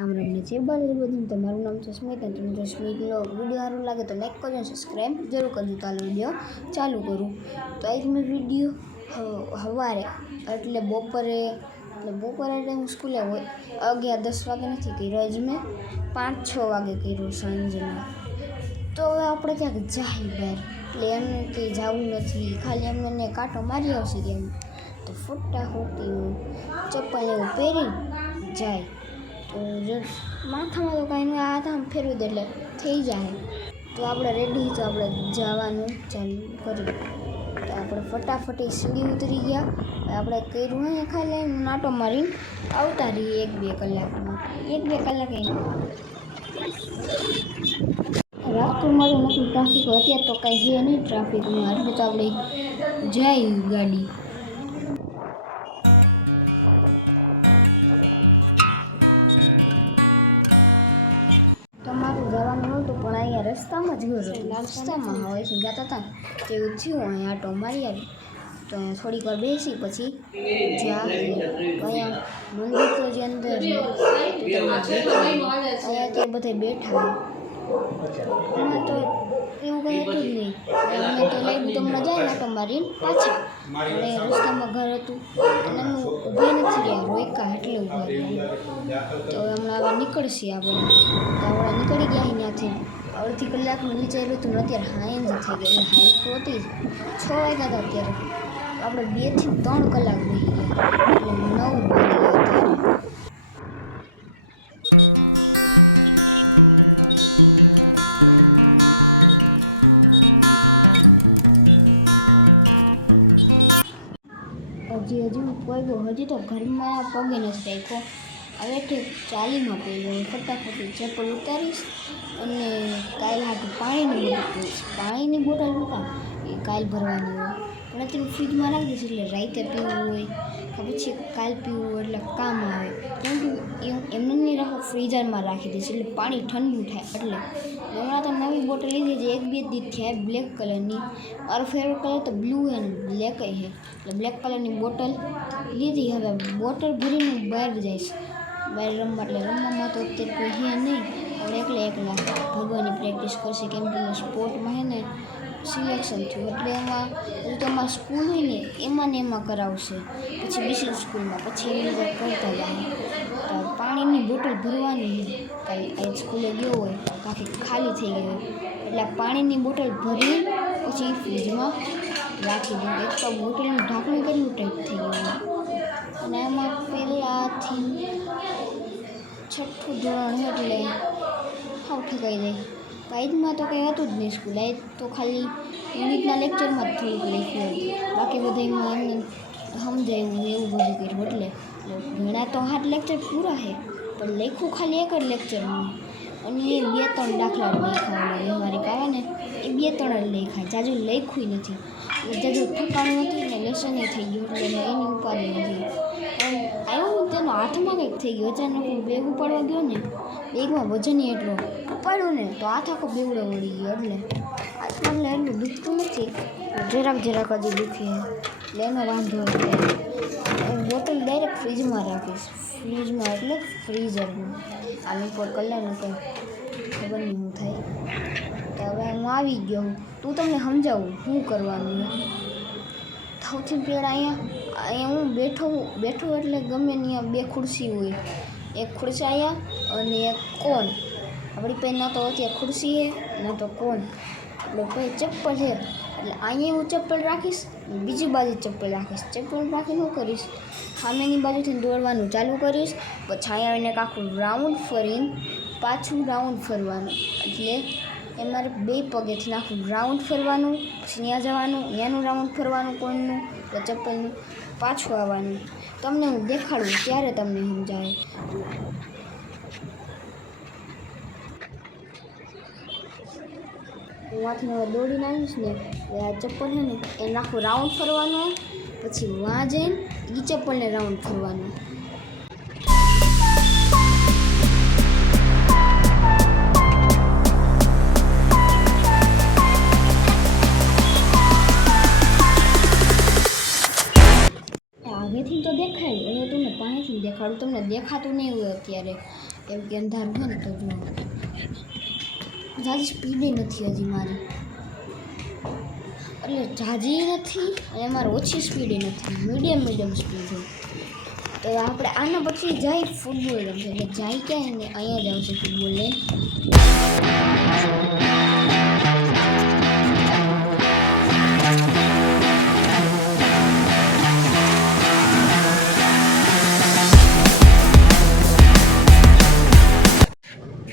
રામ રામને જે બાજુ બધું તમારું નામ છે સ્મિત અને તમે જો સ્મિતનો વિડીયો સારું લાગે તો લાઈક કરજો, સબસ્ક્રાઈબ જરૂર કરજો. તો હાલ વિડીયો ચાલુ કરું. તો એક મેં વિડીયો સવારે એટલે બપોરે એટલે હું સ્કૂલે હોય 11-10 વાગે નથી કર્યો, આજ મેં 5-6 વાગે કર્યો સાંજના. તો હવે આપણે ક્યાંક જાય બહાર, એટલે એમને કંઈ જવું નથી, ખાલી એમને કાંટો મારી આવશે કેમ. તો ફટાફટી ચપ્પલ એવું પહેરીને જાય. તો માથામાં તો કાંઈ નહીં, હાથામાં ફેરવી દે એટલે થઈ જાય. તો આપણે રેડી, તો આપણે જવાનું ચાલુ કર્યું. તો આપણે ફટાફટી સીડી ઉતરી ગયા. આપણે કર્યું અહીંયા ખાલી નાટો મારીને આવતા રહીએ 1-2 કલાકમાં. 1-2 કલાકે રાજકોટમાં તો નથી ટ્રાફિક, અત્યારે તો કાંઈ છે નહીં ટ્રાફિકમાં, એટલે તો આપણે જાય ગાડી. તમારું જવાનું નહોતું પણ અહીંયા રસ્તામાં જ ગયો, રસ્તામાં હોય છે જતા હતા તેવું થયું. અહીંયા આટો મારી આવી તો અહીંયા થોડીક વાર બેસી પછી જ્યાં અહીંયા મંદિર તો જે અંદર અહીંયા અત્યારે બધા બેઠા. એમાં તો એવું કંઈ હતું જ નહીં. અમે તો લાગ્યું તમને જાય આટો મારીને પાછા, અને રસ્તામાં ઘર હતું અને અમે ઊભી નથી રહ્યા, રોયકા એટલે ઊભા રહ્યા. તો હમણાં હવે નીકળશે આપણે. તો આપણે નીકળી ગયા ત્યાંથી અડધી કલાકનું વિચાર્યું હતું, અત્યારે હાઈન જ થઈ ગઈ. એટલે હાઈન તો હતી 6 વાગ્યા હતા, અત્યારે આપણે 2-3 કલાક બેસી ગયા, એટલે 9 વાગ્યા અત્યારે. હજી તો ઘરમાં પગે નથી રાખ્યો. હવે ઠીક ચાલીમાં પડી ફટાફટ ચપ્પલ ઉતારીશ અને કાલ હાટું પાણીની બોટલ મૂકા એ કાલ ભરવાની હોય, પણ અત્યારે ફ્રીજમાં રાખી દઈશ એટલે રાતે પીવું હોય કે પછી કાલ પીવું હોય એટલે કામ આવે. કેમ કે એમને નહીં રાખો, ફ્રીઝરમાં રાખી દઈશ એટલે પાણી ઠંડુ થાય. એટલે હમણાં તો નવી બોટલ લીધી છે, 1-2 દિવસ થયા, બ્લેક કલરની. મારો ફેવરેટ કલર તો બ્લુ એન્ડ બ્લેક છે, એટલે બ્લેક કલરની બોટલ લીધી. હવે બોટલ ભરીને બહાર જઈશ, બહાર રમવા. એટલે રમવામાં તો અત્યારે કોઈ છે નહીં, આપણે એકલા ભગવાનની પ્રેક્ટિસ કરશે. કેમ કે સ્પોર્ટમાં છે ને સિલેક્શન થયું, એટલે એમાં હજુ તો અમારી સ્કૂલ હોય ને એમાં કરાવશે, પછી બીજી સ્કૂલમાં, પછી એની રીતે કરતા જાય. તો પાણીની બોટલ ભરવાની, કાંઈ સ્કૂલે ગયો હોય બાકી ખાલી થઈ ગઈ હોય એટલે પાણીની બોટલ ભરી પછી ફ્રીજમાં રાખી દઉં. એક તો બોટલનું ઢાંકણું કેટલું ટાઈટ થઈ ગયું, અને એમાં પહેલાંથી 6ઠું ધોરણ એટલે હાવ ઠકાઈ જાય. કાયદમાં તો કંઈ હતું જ નહીં સ્કૂલ, આ તો ખાલી યુનિટના લેક્ચરમાં જ થોડુંક લખ્યું હતું, બાકી બધામાં એમને સમજાયું એવું બધું કર્યું. એટલે ઘણા તો 8 લેક્ચર પૂરા છે, પણ લખ્યું ખાલી એક જ લેક્ચરમાં, અને એ 2-3 દાખલા જ લખાવાના વ્યવહારિક આવે ને એ 2-3 જ લખાય, જાજુ લખ્યું નથી. જાજુ ઠકાણું નથી ને લેસન થઈ ગયું, એટલે એની ઉપાધિ નથી. પણ આવ્યું તેનો હાથમાં કંઈક થઈ ગયું, અચાનક બેગ ઉપાડવા ગયો ને, બેગમાં વજન એટલો ઉપાડ્યું ને તો હાથ આખો બેવડો વળી ગયો. એટલે હાથમાં એટલું દુખતું નથી, જરાક હજી દુખે, એટલે એનો વાંધો. એટલે બોટલ ડાયરેક્ટ ફ્રીજમાં રાખીશ, ફ્રીજમાં એટલે ફ્રીઝરમાં. આની પર કલરને કંઈ ખબર નહીં શું થાય. તો હવે હું આવી ગયો, તું તમને સમજાવું શું કરવાનું. સૌથી પહેલાં અહીંયા હું બેઠો એટલે ગમે ત્યાં 2 ખુરશી હોય, એક ખુરશી અહીંયા અને એક કોન. આપણી પાસે ન તો અત્યારે ખુરશી છે ન તો કોન, એટલે પછી ચપ્પલ છે એટલે અહીંયા હું ચપ્પલ રાખીશ, બીજી બાજુ ચપ્પલ રાખીશ. ચપ્પલ રાખીને શું કરીશ, સામેની બાજુથી દોડવાનું ચાલુ કરીશ, પછી અહીંયા આવીને આખું રાઉન્ડ ફરીને પાછું રાઉન્ડ ફરવાનું. એટલે એ મારે 2 પગેથી આખું રાઉન્ડ ફરવાનું, પછી ત્યાં જવાનું, ત્યાંનું રાઉન્ડ ફરવાનું કોનનું, તો ચપ્પલનું પાછું આવવાનું. તમને હું દેખાડું ત્યારે તમને સમજાય. હું આથી હવે દોડીને આવીશ ને આ ચપ્પલ છે ને એને આખું રાઉન્ડ ફરવાનું, પછી વાં જઈને એ ચપ્પલને રાઉન્ડ ફરવાનું. આગેથી તો દેખાય, હવે તમને પાસેથી દેખાડું, તમને દેખાતું નહીં હોય અત્યારે. કેમ કે અંધારું હોય ને તો જુઓ ઝાઝી સ્પીડે નથી હજી મારી, એટલે ઝાઝી નથી અને મારે ઓછી સ્પીડે નથી, મીડિયમ સ્પીડ છે. તો આપણે આના પછી જાય ફૂટબોલ રમશે, એટલે જાય ક્યાંય ને અહીંયા જ આવશે ફૂટબોલ લઈને.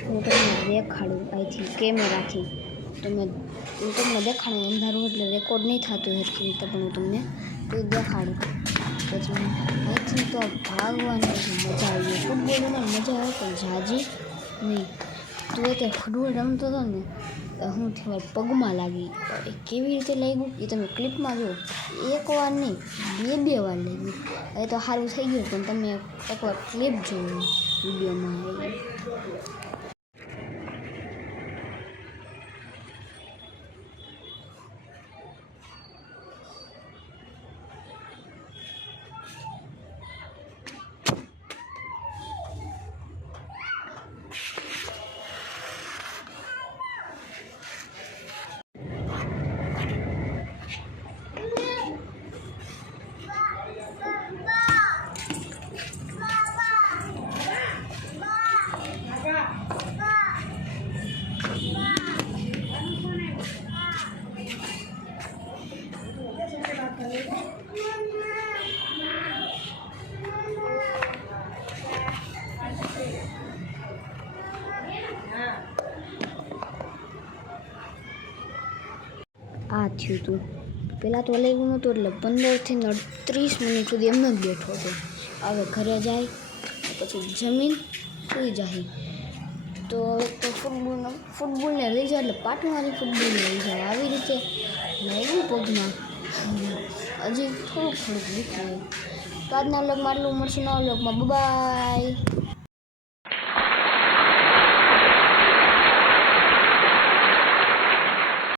હું તમને દેખાડું અહીંથી કેમેરાથી, હું તમને દેખાડું. અંધારું એટલે રેકોર્ડ નહીં થતું સરખી રીતે, પણ હું તમને તો દેખાડું. પછી અહીંથી તો ભાગવાની મજા આવી ગઈ. ફૂટબોલમાં મજા આવે પણ ઝાઝી નહીં. તું એ ત્યાં ફૂટબોલ રમતો હતો ને હું થયું પગમાં લાગી. કેવી રીતે લાગ્યું એ તમે ક્લિપમાં જુઓ. એક વાર નહીં, બે વાર લાગ્યું. હવે તો સારું થઈ ગયું, પણ તમે એકવાર ક્લિપ જોવો વિડીયોમાં. આ થયું હતું પહેલાં તો લેવું નહોતું, એટલે 15 થી 30 મિનિટ સુધી એમ જ બેઠો હતો. હવે ઘરે જાય પછી જમીન સૂઈ જાય. તો ફૂટબોલને લઈ જાય એટલે પાટણવાળી ફૂટબોલને લઈ જાય. આવી રીતે લાગ્યું પગમાં, હજી થોડુંક દુખાય. તો આજના વ્લોગમાં આટલું, મળશું નવા વ્લોગમાં. બાય.